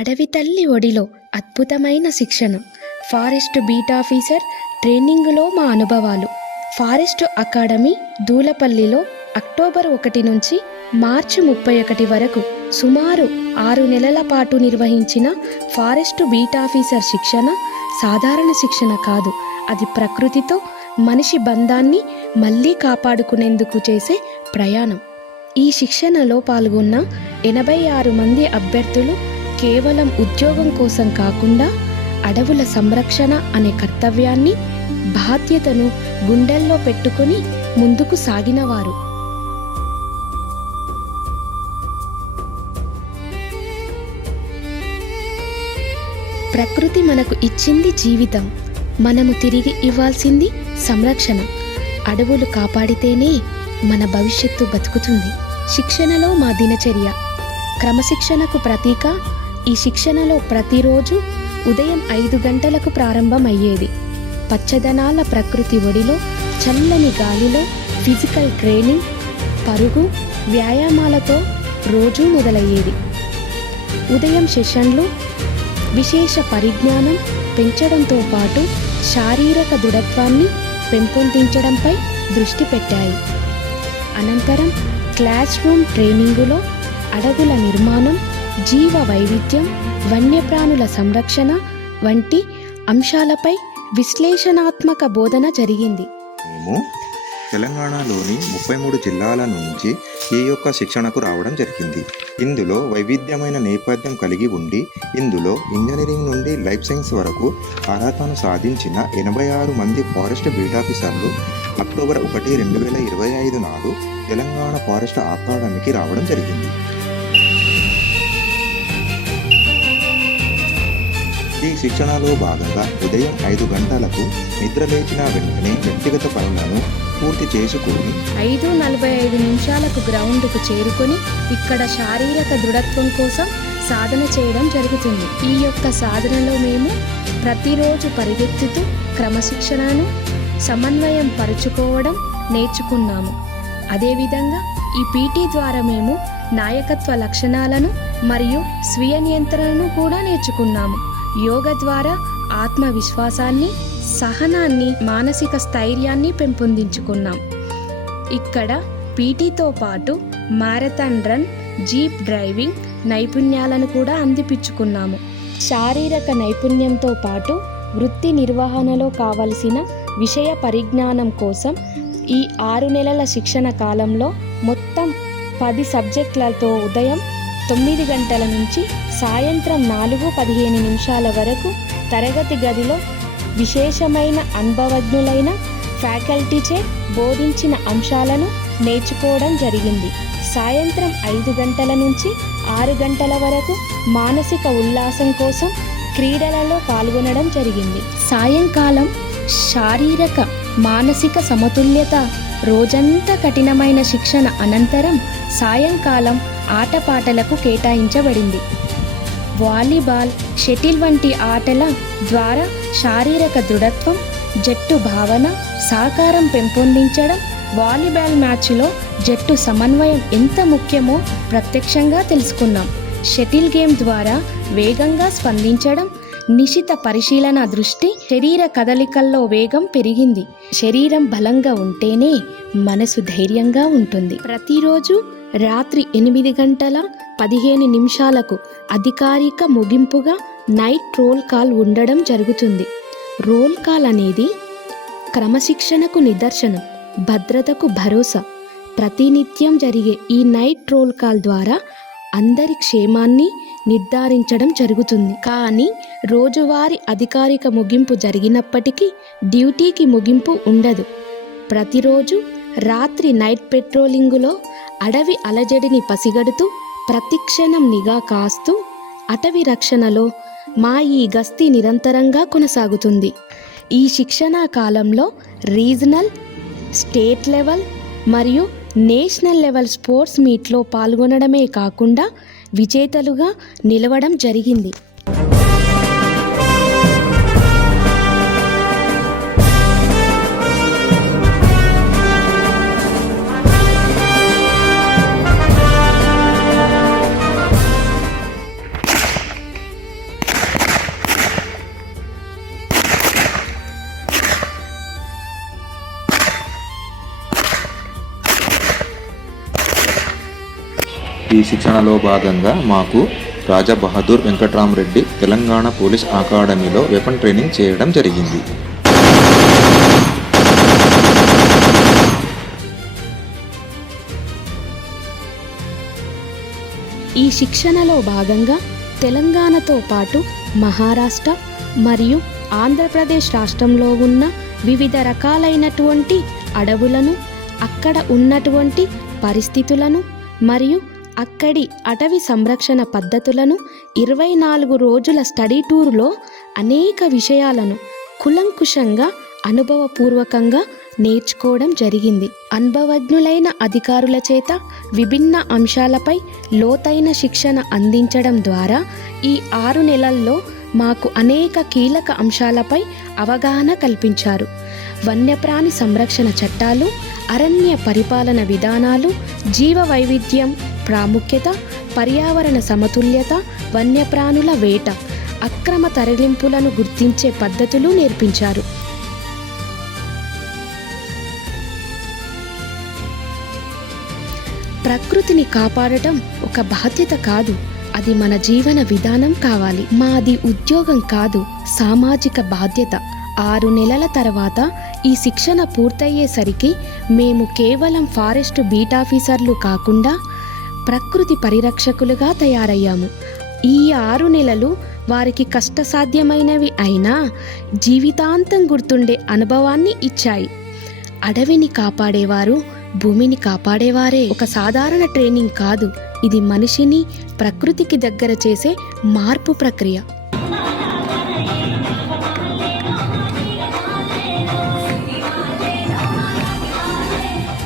అడవి తల్లి ఒడిలో అద్భుతమైన శిక్షణ. ఫారెస్ట్ బీట్ ఆఫీసర్ ట్రైనింగులో మా అనుభవాలు. ఫారెస్ట్ అకాడమీ దూలపల్లిలో అక్టోబర్ 1 నుంచి మార్చి 31 వరకు సుమారు 6 నెలల పాటు నిర్వహించిన ఫారెస్ట్ బీట్ ఆఫీసర్ శిక్షణ సాధారణ శిక్షణ కాదు. అది ప్రకృతితో మనిషి బంధాన్ని మళ్ళీ కాపాడుకునేందుకు చేసే ప్రయాణం. ఈ శిక్షణలో పాల్గొన్న 86 మంది అభ్యర్థులు కేవలం ఉద్యోగం కోసం కాకుండా అడవుల సంరక్షణ అనే కర్తవ్యాన్ని, బాధ్యతను గుండెల్లో పెట్టుకొని ముందుకు సాగినవారు. ప్రకృతి మనకు ఇచ్చింది జీవితం, మనము తిరిగి ఇవ్వాల్సింది సంరక్షణ. అడవులు కాపాడితేనే మన భవిష్యత్తు బతుకుతుంది. శిక్షణలో మా దినచర్య. క్రమశిక్షణకు ప్రతీక ఈ శిక్షణలో ప్రతిరోజు ఉదయం 5 గంటలకు ప్రారంభమయ్యేది. పచ్చదనాల ప్రకృతి ఒడిలో చల్లని గాలిలో ఫిజికల్ ట్రైనింగ్, పరుగు, వ్యాయామాలతో రోజు మొదలయ్యేది. ఉదయం సెషన్లు విశేష పరిజ్ఞానం పెంచడంతో పాటు శారీరక దృఢత్వాన్ని పెంపొందించడంపై దృష్టి పెట్టాయి. అనంతరం క్లాస్ రూమ్ ట్రైనింగులో అడవుల నిర్మాణం, జీవ వైవిధ్యం, వన్యప్రాణుల సంరక్షణ వంటి అంశాలపై విశ్లేషణాత్మక బోధన జరిగింది. మేము తెలంగాణలోని 33 జిల్లాల నుంచి ఈ యొక్క శిక్షణకు రావడం జరిగింది. ఇందులో వైవిధ్యమైన నేపథ్యం కలిగి ఉండి ఇందులో ఇంజనీరింగ్ నుండి లైఫ్ సైన్స్ వరకు అర్హతను సాధించిన 86 మంది ఫారెస్ట్ బీట్ ఆఫీసర్లు అక్టోబర్ 1, 2025 నాడు తెలంగాణ ఫారెస్ట్ అకాడమీకి రావడం జరిగింది. ఈ శిక్షణలో భాగంగా ఉదయం 5 గంటలకు నిద్రలేచిన వెంటనే వ్యక్తిగత పనులను పూర్తి చేసుకుని 5:45 నిమిషాలకు గ్రౌండ్కు చేరుకొని ఇక్కడ శారీరక దృఢత్వం కోసం సాధన చేయడం జరుగుతుంది. ఈ యొక్క సాధనలో మేము ప్రతిరోజు పరిగెత్తుతూ క్రమశిక్షణను సమన్వయం పరుచుకోవడం నేర్చుకున్నాము. అదేవిధంగా ఈ పీటీ ద్వారా మేము నాయకత్వ లక్షణాలను మరియు స్వీయ నియంత్రణను కూడా నేర్చుకున్నాము. యోగ ద్వారా ఆత్మవిశ్వాసాన్ని, సహనాన్ని, మానసిక స్థైర్యాన్ని పెంపొందించుకున్నాం. ఇక్కడ పీటీతో పాటు మారథాన్ రన్, జీప్ డ్రైవింగ్ నైపుణ్యాలను కూడా అందిపించుకున్నాము. శారీరక నైపుణ్యంతో పాటు వృత్తి నిర్వహణలో కావలసిన విషయ పరిజ్ఞానం కోసం ఈ 6 నెలల శిక్షణ కాలంలో మొత్తం 10 సబ్జెక్టులతో ఉదయం 9 గంటల నుంచి సాయంత్రం 4:15 నిమిషాల వరకు తరగతి గదిలో విశేషమైన అనుభవజ్ఞులైన ఫ్యాకల్టీచే బోధించిన అంశాలను నేర్చుకోవడం జరిగింది. సాయంత్రం 5 గంటల నుంచి 6 గంటల వరకు మానసిక ఉల్లాసం కోసం క్రీడలలో పాల్గొనడం జరిగింది. సాయంకాలం శారీరక మానసిక సమతుల్యత. రోజంతా కఠినమైన శిక్షణ అనంతరం సాయంకాలం ఆటపాటలకు కేటాయించబడింది. వాలీబాల్, షటిల్ వంటి ఆటల ద్వారా శారీరక దృఢత్వం, జట్టు భావన, సహకారం పెంపొందించడం, వాలీబాల్ మ్యాచ్లో జట్టు సమన్వయం ఎంత ముఖ్యమో ప్రత్యక్షంగా తెలుసుకున్నాం. షటిల్ గేమ్ ద్వారా వేగంగా స్పందించడం, నిశిత పరిశీలన దృష్టి, శరీర కదలికల్లో వేగం పెరిగింది. శరీరం బలంగా ఉంటేనే మనసు ధైర్యంగా ఉంటుంది. ప్రతిరోజు రాత్రి 8:15 అధికారిక ముగింపుగా నైట్ రోల్ కాల్ ఉండడం జరుగుతుంది. రోల్ కాల్ అనేది క్రమశిక్షణకు నిదర్శనం, భద్రతకు భరోసా. ప్రతినిత్యం జరిగే ఈ నైట్ రోల్ కాల్ ద్వారా అందరి క్షేమాన్ని నిర్ధారించడం జరుగుతుంది. కానీ రోజువారీ అధికారిక ముగింపు జరిగినప్పటికీ డ్యూటీకి ముగింపు ఉండదు. ప్రతిరోజు రాత్రి నైట్ పెట్రోలింగులో అడవి అలజడిని పసిగడుతూ ప్రతిక్షణం నిఘా కాస్తూ అటవీ రక్షణలో మా ఈ గస్తీ నిరంతరంగా కొనసాగుతుంది. ఈ శిక్షణా కాలంలో రీజనల్, స్టేట్ లెవెల్ మరియు నేషనల్ లెవెల్ స్పోర్ట్స్ మీట్లో పాల్గొనడమే కాకుండా విజేతలుగా నిలవడం జరిగింది. ఈ శిక్షణలో భాగంగా మాకు రాజా బహదూర్ వెంకట్రామరెడ్డి తెలంగాణ పోలీస్ అకాడమీలో వెపన్ ట్రైనింగ్ చేయడం జరిగింది. ఈ శిక్షణలో భాగంగా తెలంగాణతో పాటు మహారాష్ట్ర మరియు ఆంధ్రప్రదేశ్ రాష్ట్రంలో ఉన్న వివిధ రకాలైనటువంటి అడవులను, అక్కడ ఉన్నటువంటి పరిస్థితులను మరియు అక్కడి అటవీ సంరక్షణ పద్ధతులను 24 రోజుల స్టడీ టూర్లో అనేక విషయాలను కులంకుషంగా అనుభవపూర్వకంగా నేర్చుకోవడం జరిగింది. అనుభవజ్ఞులైన అధికారుల చేత విభిన్న అంశాలపై లోతైన శిక్షణ అందించడం ద్వారా ఈ 6 నెలల్లో మాకు అనేక కీలక అంశాలపై అవగాహన కల్పించారు. వన్యప్రాణి సంరక్షణ చట్టాలు, అరణ్య పరిపాలన విధానాలు, జీవ వైవిధ్యం ప్రాముఖ్యత, పర్యావరణ సమతుల్యత, వన్యప్రాణుల వేట, అక్రమ తరలింపులను గుర్తించే పద్ధతులు నేర్పించారు. ప్రకృతిని కాపాడటం ఒక బాధ్యత కాదు, అది మన జీవన విధానం కావాలి. మాది ఉద్యోగం కాదు, సామాజిక బాధ్యత. 6 నెలల తర్వాత ఈ శిక్షణ పూర్తయ్యేసరికి మేము కేవలం ఫారెస్ట్ బీట్ ఆఫీసర్లు కాకుండా ప్రకృతి పరిరక్షకులుగా తయారయ్యాము. ఈ 6 నెలలు వారికి కష్టసాధ్యమైనవి అయినా జీవితాంతం గుర్తుండే అనుభవాన్ని ఇచ్చాయి. అడవిని కాపాడేవారు భూమిని కాపాడేవారే. ఒక సాధారణ ట్రైనింగ్ కాదు, ఇది మనిషిని ప్రకృతికి దగ్గర చేసే మార్పు ప్రక్రియ.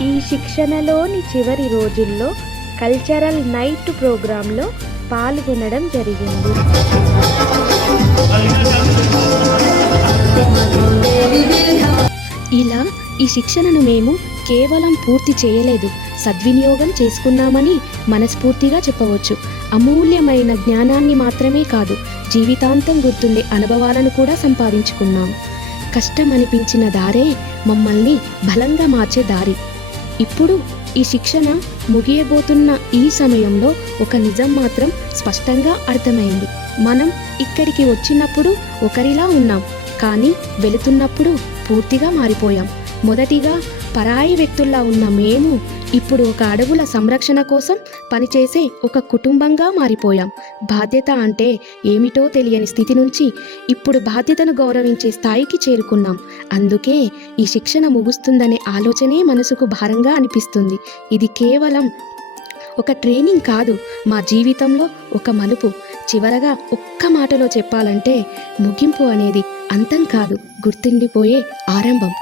ఈ శిక్షణలోని చివరి రోజుల్లో కల్చరల్ నైట్ ప్రోగ్రాంలో పాల్గొనడం జరిగింది. ఇలా ఈ శిక్షణను మేము కేవలం పూర్తి చేయలేదు, సద్వినియోగం చేసుకున్నామని మనస్ఫూర్తిగా చెప్పవచ్చు. అమూల్యమైన జ్ఞానాన్ని మాత్రమే కాదు, జీవితాంతం గుర్తుండే అనుభవాలను కూడా సంపాదించుకున్నాము. కష్టం అనిపించిన దారే మమ్మల్ని బలంగా మార్చే దారి. ఇప్పుడు ఈ శిక్షణ ముగియబోతున్న ఈ సమయంలో ఒక నిజం మాత్రం స్పష్టంగా అర్థమైంది. మనం ఇక్కడికి వచ్చినప్పుడు ఒకరిలా ఉన్నాం, కానీ వెళుతున్నప్పుడు పూర్తిగా మారిపోయాం. మొదటిగా పరాయి వ్యక్తుల్లా ఉన్న మేము ఇప్పుడు ఒక అడవుల సంరక్షణ కోసం పనిచేసే ఒక కుటుంబంగా మారిపోయాం. బాధ్యత అంటే ఏమిటో తెలియని స్థితి నుంచి ఇప్పుడు బాధ్యతను గౌరవించే స్థాయికి చేరుకున్నాం. అందుకే ఈ శిక్షణ ముగుస్తుందనే ఆలోచనే మనసుకు భారంగా అనిపిస్తుంది. ఇది కేవలం ఒక ట్రైనింగ్ కాదు, మా జీవితంలో ఒక మలుపు. చివరగా ఒక్క మాటలో చెప్పాలంటే ముగింపు అనేది అంతం కాదు, గుర్తుండిపోయే ఆరంభం.